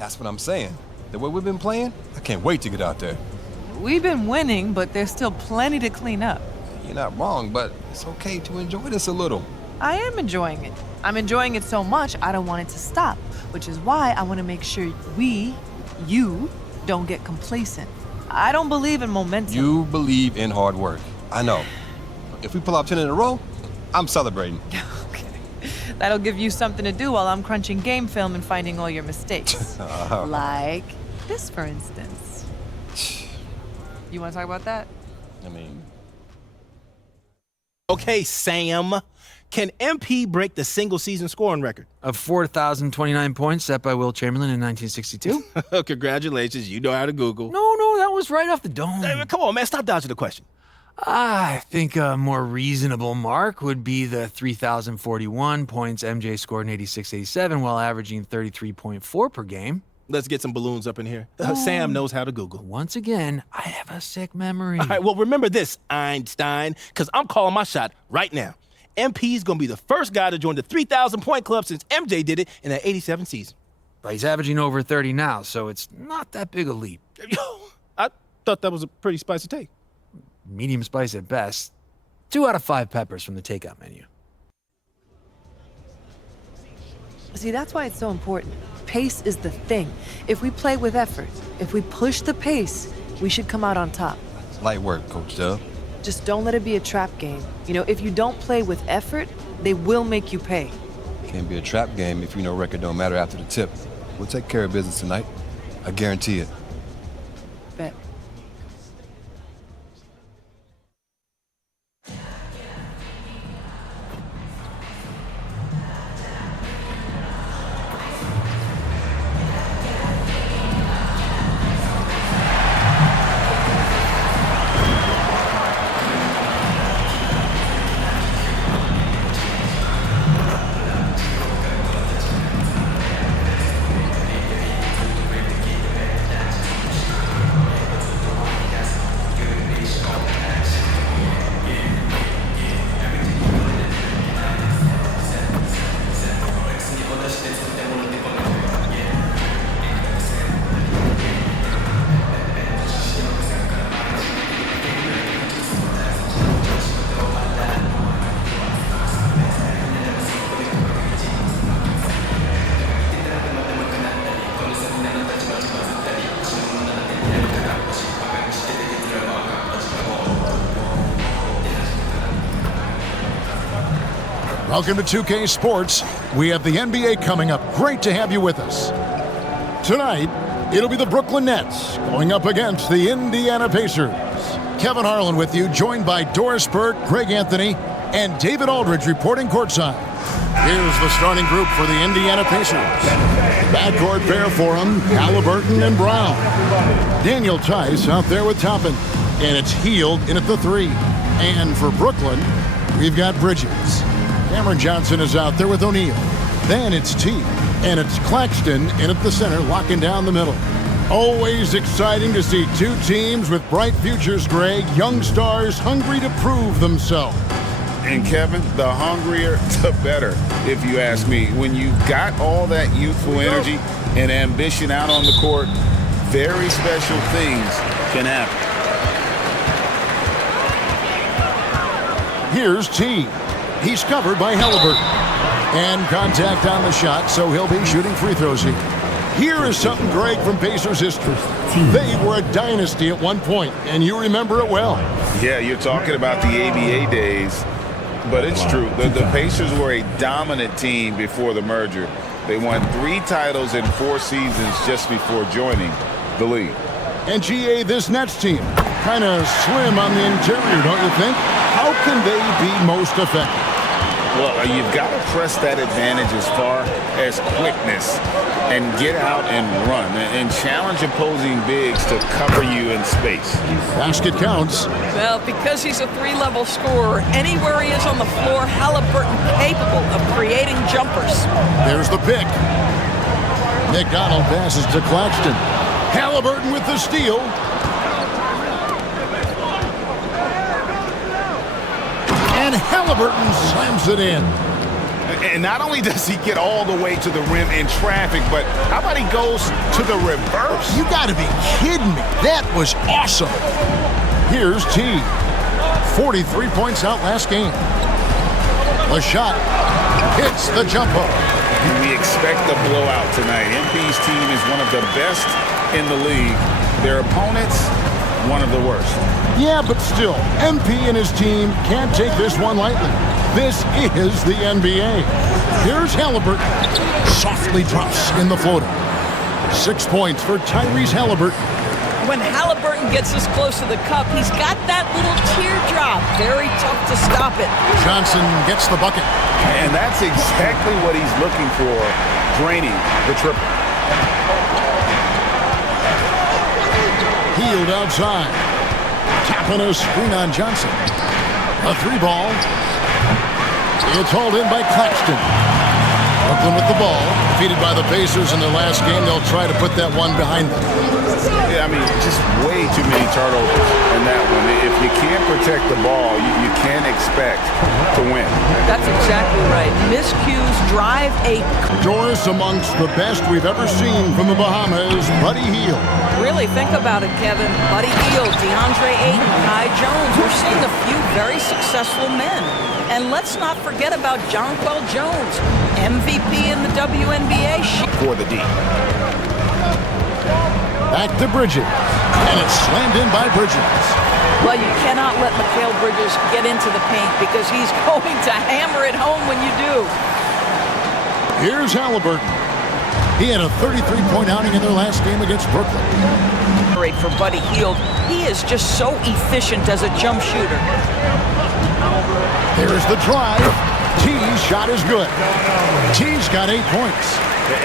That's what I'm saying. The way we've been playing, I can't wait to get out there. We've been winning, but there's still plenty to clean up. You're not wrong, but it's okay to enjoy this a little. I am enjoying it. I'm enjoying it so much, I don't want it to stop, which is why I want to make sure you, don't get complacent. I don't believe in momentum. You believe in hard work. I know. If we pull out 10 in a row, I'm celebrating. Okay. That'll give you something to do while I'm crunching game film and finding all your mistakes. Like this, for instance. You want to talk about that? I mean... Okay, Sam. Can MP break the single-season scoring record? Of 4,029 points set by Will Chamberlain in 1962? Congratulations, you know how to Google. No, that was right off the dome. Hey, come on, man, stop dodging the question. I think a more reasonable mark would be the 3,041 points MJ scored in 86-87 while averaging 33.4 per game. Let's get some balloons up in here. Sam knows how to Google. Once again, I have a sick memory. All right, well, remember this, Einstein, because I'm calling my shot right now. MP's going to be the first guy to join the 3,000-point club since MJ did it in that 87 season. But he's averaging over 30 now, so it's not that big a leap. I thought that was a pretty spicy take. Medium spice at best. 2 out of 5 peppers from the takeout menu. See, that's why it's so important. Pace is the thing. If we play with effort, if we push the pace, we should come out on top. Light work, Coach Dub. Just don't let it be a trap game. You know, if you don't play with effort, they will make you pay. Can't be a trap game if you know record don't matter after the tip. We'll take care of business tonight. I guarantee it. Bet. Welcome to 2K Sports. We have the NBA coming up. Great to have you with us. Tonight, it'll be the Brooklyn Nets going up against the Indiana Pacers. Kevin Harlan with you, joined by Doris Burke, Greg Anthony, and David Aldridge reporting courtside. Here's the starting group for the Indiana Pacers. Backcourt pair for them, Halliburton and Brown. Daniel Tice out there with Toppin. And it's Hield in at the 3. And for Brooklyn, we've got Bridges. Cameron Johnson is out there with O'Neal. Then it's T. And it's Claxton in at the center, locking down the middle. Always exciting to see two teams with bright futures, Greg. Young stars hungry to prove themselves. And Kevin, the hungrier, the better, if you ask me. When you've got all that youthful energy and ambition out on the court, very special things can happen. Here's T. He's covered by Halliburton. And contact on the shot, so he'll be shooting free throws here. Here is something, Greg, from Pacers history. They were a dynasty at one point, and you remember it well. Yeah, you're talking about the ABA days, but it's true. The Pacers were a dominant team before the merger. They won 3 titles in 4 seasons just before joining the league. And GA, this Nets team, kind of slim on the interior, don't you think? How can they be most effective? Well, you've got to press that advantage as far as quickness and get out and run and challenge opposing bigs to cover you in space. Basket counts. Well, because he's a 3-level scorer, anywhere he is on the floor, Halliburton capable of creating jumpers. There's the pick. McDonald passes to Claxton. Halliburton with the steal. And Halliburton slams it in. And not only does he get all the way to the rim in traffic, but how about he goes to the reverse? You gotta be kidding me. That was awesome. Here's T. 43 points out last game. A shot. Hits the jumper. We expect a blowout tonight. MP's team is one of the best in the league. Their opponents, one of the worst. Yeah, but still, MP and his team can't take this one lightly. This is the NBA. Here's Halliburton. Softly drops in the floater. 6 points for Tyrese Halliburton. When Halliburton gets this close to the cup, he's got that little teardrop. Very tough to stop it. Johnson gets the bucket. And that's exactly what he's looking for, draining the triple. Healed outside. Tapping a screen on Johnson. A 3-ball. It's hauled in by Claxton. Brooklyn with the ball. Defeated by the Pacers in their last game. They'll try to put that one behind them. Yeah, I mean, just way too many turnovers in that one. If you can't protect the ball, you can't expect to win. That's exactly right. Miscues drive a... Doris amongst the best we've ever seen from the Bahamas, Buddy Hield. Really, think about it, Kevin. Buddy Hield, DeAndre Ayton, Kai Jones. We're seeing a few very successful men. And let's not forget about Jonquel Jones, MVP in the WNBA. For the D. Back to Bridges. And it's slammed in by Bridges. Well, you cannot let Mikal Bridges get into the paint because he's going to hammer it home when you do. Here's Halliburton. He had a 33-point outing in their last game against Brooklyn. Great for Buddy Hield. He is just so efficient as a jump shooter. There's the drive. T's shot is good. T's got 8 points.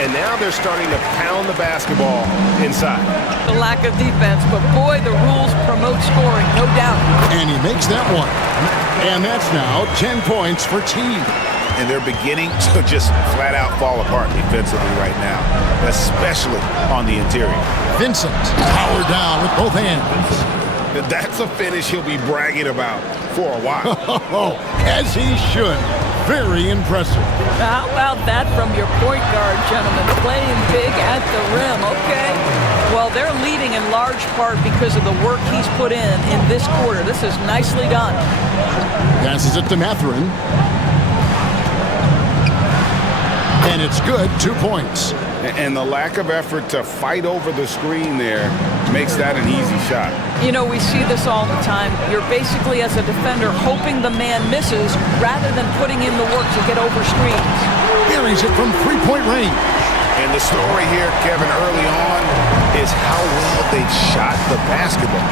And now they're starting to pound the basketball inside. The lack of defense, but boy, the rules promote scoring, no doubt. And he makes that one. And that's now 10 points for T. And they're beginning to just flat out fall apart defensively right now, especially on the interior. Vincent powered down with both hands. That's a finish he'll be bragging about for a while. As he should. Very impressive. How about that from your point guard, gentlemen? Playing big at the rim, okay? Well, they're leading in large part because of the work he's put in this quarter. This is nicely done. Passes it to Mathurin. And it's good, 2 points. And the lack of effort to fight over the screen there makes that an easy shot. You know, we see this all the time. You're basically, as a defender, hoping the man misses rather than putting in the work to get over screens. Buries it from 3-point range. And the story here, Kevin, early on is how well they've shot the basketball.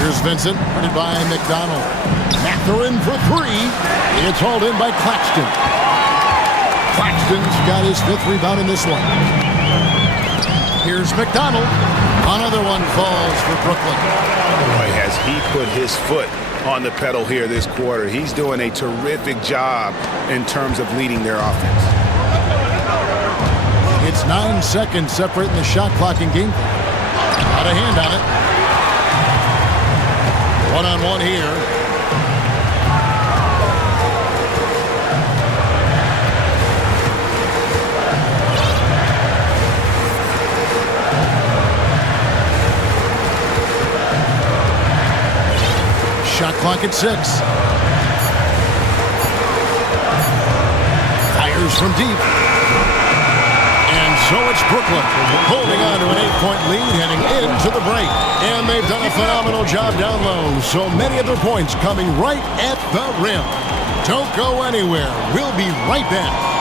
Here's Vincent, running by McDonald. Mathurin for 3. It's hauled in by Claxton. Claxton's got his 5th rebound in this one. Here's McDonald. Another one falls for Brooklyn. Boy, has he put his foot on the pedal here this quarter. He's doing a terrific job in terms of leading their offense. It's 9 seconds separating the shot clock in game. Got a hand on it. One-on-one here. Shot clock at 6. Fires from deep. And so it's Brooklyn holding on to an 8-point lead heading into the break. And they've done a phenomenal job down low. So many of their points coming right at the rim. Don't go anywhere. We'll be right back.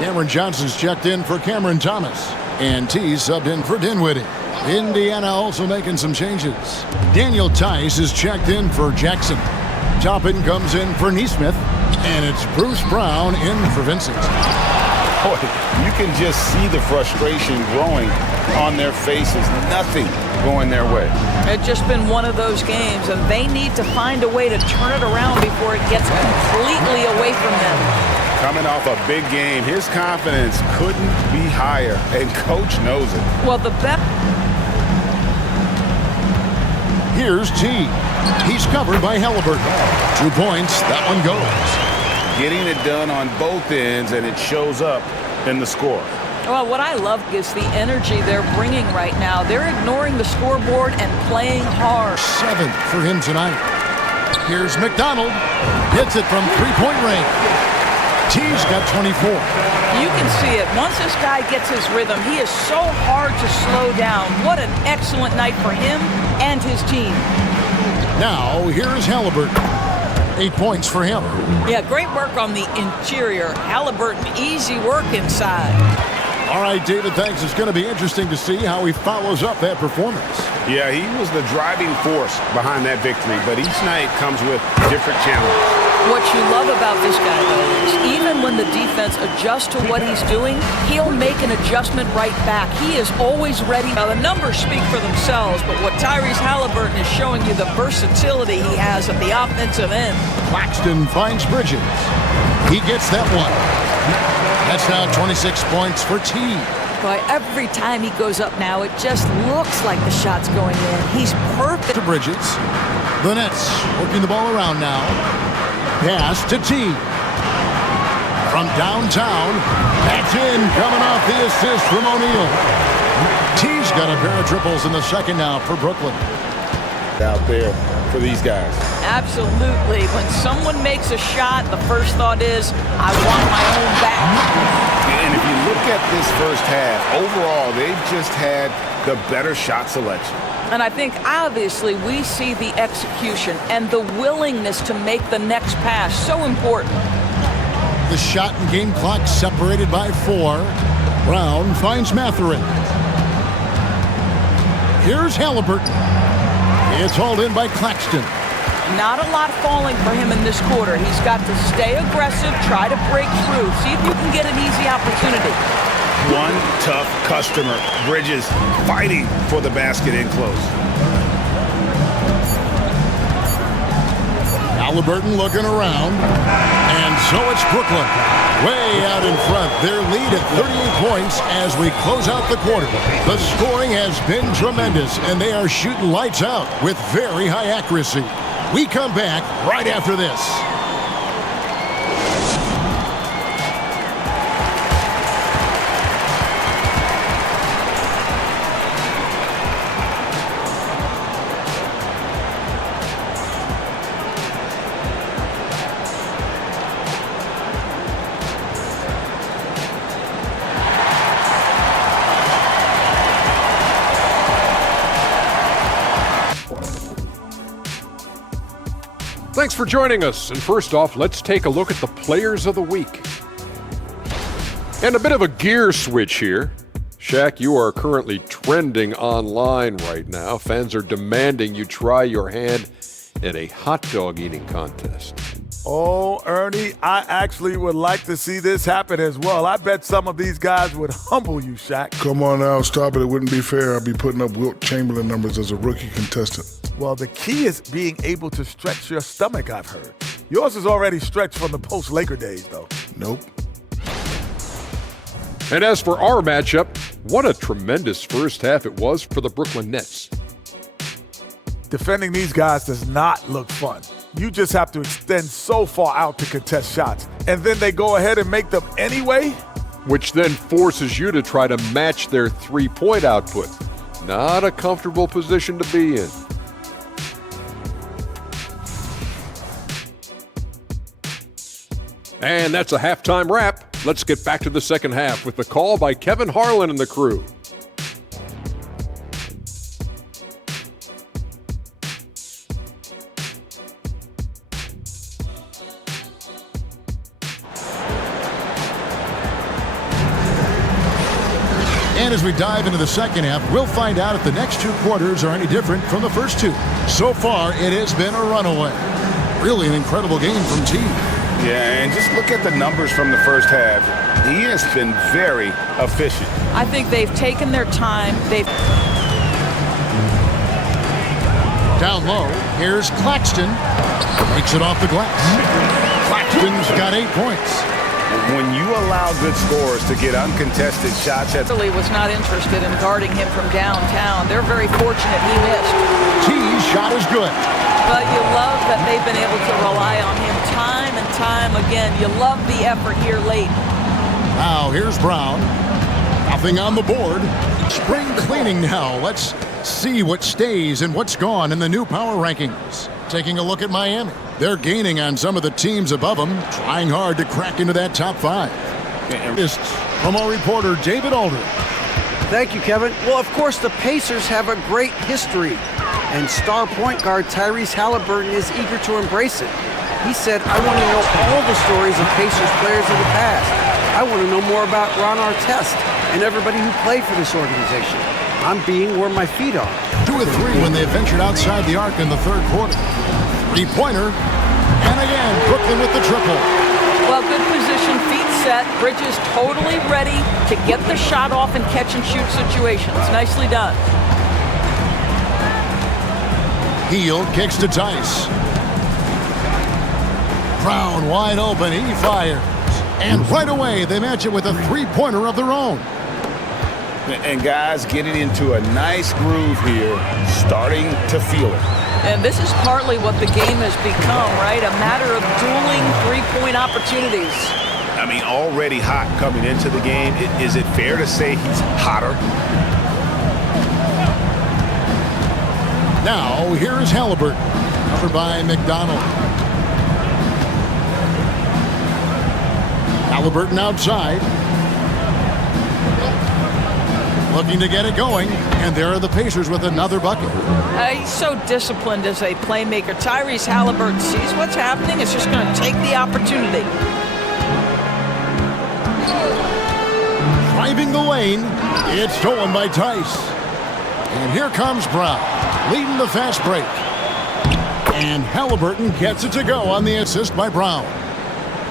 Cameron Johnson's checked in for Cameron Thomas. And T subbed in for Dinwiddie. Indiana also making some changes. Daniel Tice is checked in for Jackson. Toppin comes in for Neesmith. And it's Bruce Brown in for Vincent. Boy, you can just see the frustration growing on their faces. Nothing going their way. It's just been one of those games, and they need to find a way to turn it around before it gets completely away from them. Coming off a big game, his confidence couldn't be higher, and Coach knows it. Well, the best. Here's T. He's covered by Halliburton. 2 points. That one goes. Getting it done on both ends, and it shows up in the score. Well, what I love is the energy they're bringing right now. They're ignoring the scoreboard and playing hard. 7 for him tonight. Here's McDonald. Hits it from three-point range. T's got 24. You can see it. Once this guy gets his rhythm, he is so hard to slow down. What an excellent night for him and his team. Now, here's Halliburton. 8 points for him. Yeah, great work on the interior. Halliburton, easy work inside. All right, David, thanks. It's going to be interesting to see how he follows up that performance. Yeah, he was the driving force behind that victory, but each night comes with different challenges. What you love about this guy, though, is even when the defense adjusts to what he's doing, he'll make an adjustment right back. He is always ready. Now, the numbers speak for themselves, but what Tyrese Halliburton is showing you, the versatility he has at the offensive end. Claxton finds Bridges. He gets that one. That's now 26 points for T. Boy, every time he goes up now, it just looks like the shot's going in. He's perfect. To Bridges. The Nets working the ball around now. Pass to T. From downtown. That's in. Coming off the assist from O'Neal. T's got a pair of triples in the second now for Brooklyn. Out there for these guys. Absolutely. When someone makes a shot, the first thought is, I want my own back. And if you look at this first half, overall, they've just had the better shot selection. And I think, obviously, we see the execution and the willingness to make the next pass so important. The shot and game clock separated by 4. Brown finds Mathurin. Here's Halliburton. It's hauled in by Claxton. Not a lot falling for him in this quarter. He's got to stay aggressive, try to break through, see if you can get an easy opportunity. One tough customer. Bridges fighting for the basket in close. Halliburton looking around. And so it's Brooklyn. Way out in front. Their lead at 38 points as we close out the quarter. The scoring has been tremendous, and they are shooting lights out with very high accuracy. We come back right after this. Thanks for joining us. And first off, let's take a look at the players of the week. And a bit of a gear switch here. Shaq, you are currently trending online right now. Fans are demanding you try your hand at a hot dog eating contest. Oh, Ernie, I actually would like to see this happen as well. I bet some of these guys would humble you, Shaq. Come on now, stop it. It wouldn't be fair. I'd be putting up Wilt Chamberlain numbers as a rookie contestant. Well, the key is being able to stretch your stomach, I've heard. Yours is already stretched from the post-Laker days, though. Nope. And as for our matchup, what a tremendous first half it was for the Brooklyn Nets. Defending these guys does not look fun. You just have to extend so far out to contest shots, and then they go ahead and make them anyway? Which then forces you to try to match their three-point output. Not a comfortable position to be in. And that's a halftime wrap. Let's get back to the second half with the call by Kevin Harlan and the crew. And as we dive into the second half, we'll find out if the next 2 quarters are any different from the first 2. So far, it has been a runaway. Really an incredible game from T. Yeah, and just look at the numbers from the first half. He has been very efficient. I think they've taken their time. Down low, here's Claxton. Breaks it off the glass. Claxton's got 8 points. When you allow good scorers to get uncontested shots at... Italy was not interested in guarding him from downtown. They're very fortunate he missed. T's shot is good. But you love that they've been able to rely on him time and time again. You love the effort here late. Now here's Brown. Nothing on the board. Spring cleaning now. Let's see what stays and what's gone in the new power rankings. Taking a look at Miami. They're gaining on some of the teams above them, trying hard to crack into that top 5. From our reporter, David Alder. Thank you, Kevin. Well, of course, the Pacers have a great history, and star point guard Tyrese Halliburton is eager to embrace it. He said, I want to know all the stories of Pacers players of the past. I want to know more about Ron Artest and everybody who played for this organization. I'm being where my feet are. 2 of 3 when they ventured outside the arc in the third quarter. 3-pointer. And again, Brooklyn with the triple. Well, good position, feet set. Bridges totally ready to get the shot off in catch-and-shoot situations. Nicely done. Hield kicks to Tice. Brown wide open. He fires. And right away, they match it with a 3-pointer of their own. And guys getting into a nice groove here, starting to feel it. And this is partly what the game has become, right? A matter of dueling three-point opportunities. I mean, already hot coming into the game. Is it fair to say he's hotter? Now, here is Halliburton, covered by McDonald. Halliburton outside. Looking to get it going, and there are the Pacers with another bucket. He's so disciplined as a playmaker. Tyrese Halliburton sees what's happening. It's just going to take the opportunity. Driving the lane, it's stolen by Tice. And here comes Brown, leading the fast break. And Halliburton gets it to go on the assist by Brown.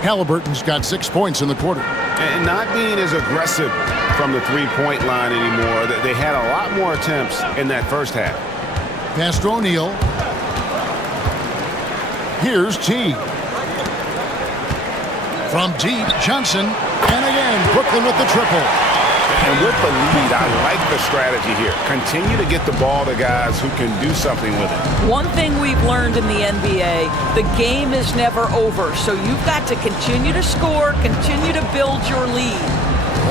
Halliburton's got 6 points in the quarter. And not being as aggressive from the three-point line anymore. They had a lot more attempts in that first half. Pass to O'Neal. Here's T. From deep, Johnson. And again, Brooklyn with the triple. And with the lead, I like the strategy here. Continue to get the ball to guys who can do something with it. One thing we've learned in the NBA, the game is never over. So you've got to continue to score, continue to build your lead.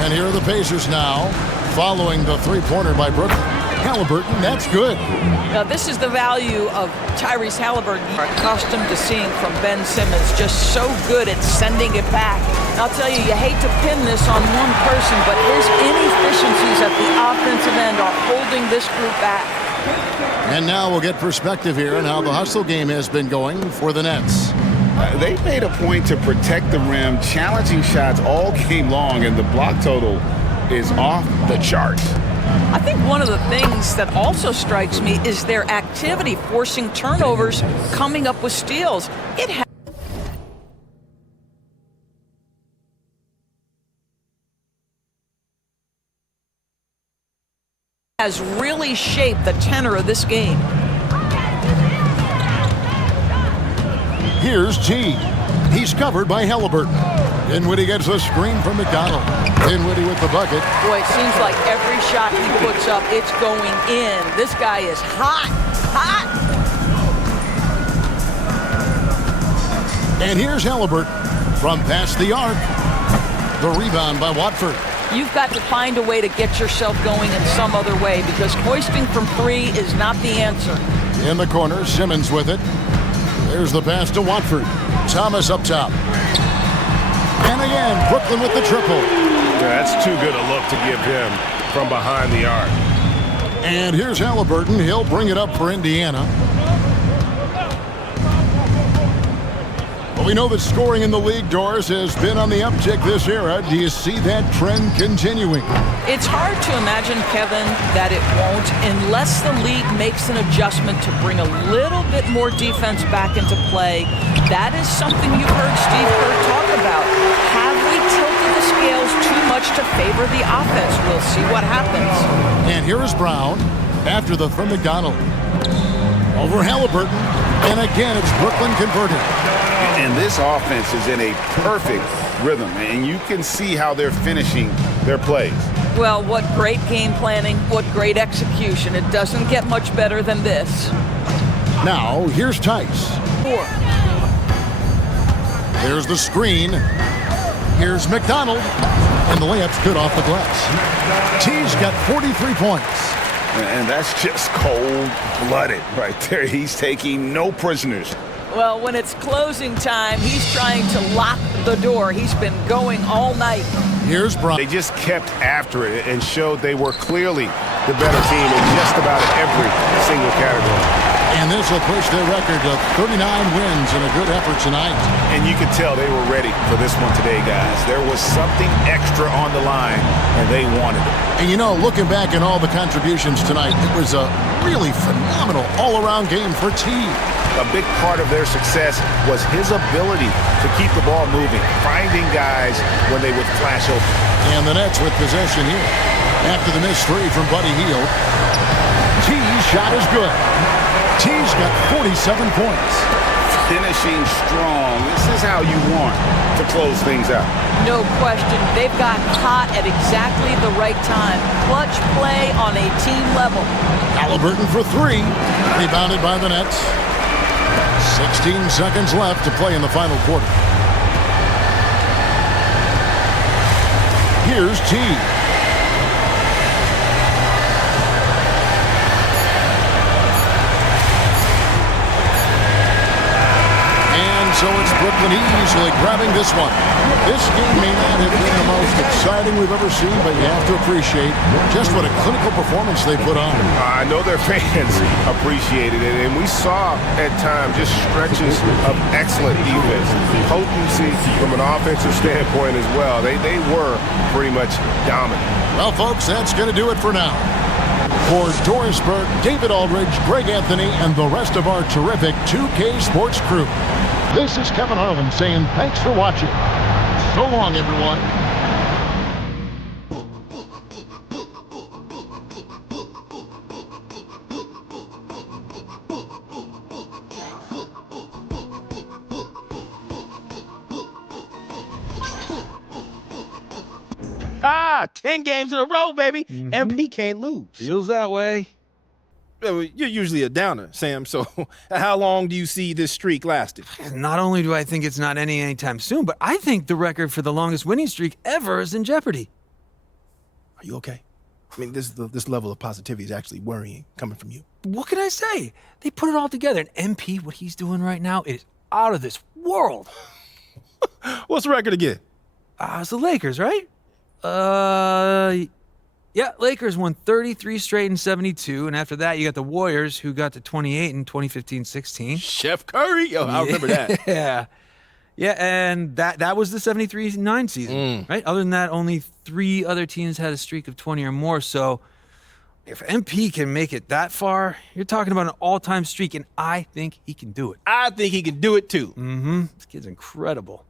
And here are the Pacers now, following the 3-pointer by Brooklyn. Halliburton, that's good. Now, this is the value of Tyrese Halliburton. You're accustomed to seeing from Ben Simmons, just so good at sending it back. And I'll tell you, you hate to pin this on one person, but his inefficiencies at the offensive end are holding this group back. And now we'll get perspective here on how the hustle game has been going for the Nets. They made a point to protect the rim, challenging shots all game long, and the block total is off the charts. I think one of the things that also strikes me is their activity, forcing turnovers, coming up with steals. It has really shaped the tenor of this game. Here's G. He's covered by Halliburton. Dinwiddie gets a screen from McDonald. Dinwiddie with the bucket. Boy, it seems like every shot he puts up, it's going in. This guy is hot, hot. And here's Halliburton from past the arc. The rebound by Watford. You've got to find a way to get yourself going in some other way because hoisting from 3 is not the answer. In the corner, Simmons with it. There's the pass to Watford. Thomas up top. And again, Brooklyn with the triple. Yeah, that's too good a look to give him from behind the arc. And here's Halliburton. He'll bring it up for Indiana. Well, we know that scoring in the league, Doris, has been on the uptick this era. Do you see that trend continuing? It's hard to imagine, Kevin, that it won't unless the league makes an adjustment to bring a little bit more defense back into play. That is something you've heard Steve Kerr talk about. Have we tilted the scales too much to favor the offense? We'll see what happens. And here is Brown after the from McDonald. Over Halliburton. And again, it's Brooklyn converted. And this offense is in a perfect rhythm, and you can see how they're finishing their plays. Well, what great game planning, what great execution. It doesn't get much better than this. Now, here's Tice. 4. There's the screen. Here's McDonald. And the layup's good off the glass. T's got 43 points. And that's just cold-blooded right there. He's taking no prisoners. Well, when it's closing time, he's trying to lock the door. He's been going all night. Here's Brown. They just kept after it and showed they were clearly the better team in just about every single category. And this will push their record to 39 wins in a good effort tonight. And you could tell they were ready for this one today, guys. There was something extra on the line, and they wanted it. And you know, looking back at all the contributions tonight, it was a really phenomenal all-around game for T. A big part of their success was his ability to keep the ball moving, finding guys when they would flash open. And the Nets with possession here. After the missed three from Buddy Hield, T's shot is good. T's got 47 points. Finishing strong. This is how you want to close things out. No question. They've got hot at exactly the right time. Clutch play on a team level. Halliburton for 3. Rebounded by the Nets. 16 seconds left to play in the final quarter. Here's T. So it's Brooklyn easily grabbing this one. This game may not have been the most exciting we've ever seen, but you have to appreciate just what a clinical performance they put on. I know their fans appreciated it, and we saw at times just stretches of excellent defense. Potency from an offensive standpoint as well. They were pretty much dominant. Well, folks, that's going to do it for now. For Doris Burke, David Aldridge, Greg Anthony, and the rest of our terrific 2K Sports crew, this is Kevin Harlan saying thanks for watching. So long, everyone. Ah, 10 games in a row, baby. MP can't lose. Feels that way. You're usually a downer, Sam, so how long do you see this streak lasting? Not only do I think it's not ending anytime soon, but I think the record for the longest winning streak ever is in jeopardy. Are you okay? I mean, this level of positivity is actually worrying coming from you. What can I say? They put it all together. And MP, what he's doing right now is out of this world. What's the record again? It's the Lakers, right? Yeah, Lakers won 33 straight in 72, and after that, you got the Warriors, who got to 28 in 2015-16. Chef Curry? Yo, I remember that. Yeah, and that was the 73-9 season, right? Other than that, only 3 other teams had a streak of 20 or more, so if MP can make it that far, you're talking about an all-time streak, and I think he can do it. I think he can do it, too. This kid's incredible.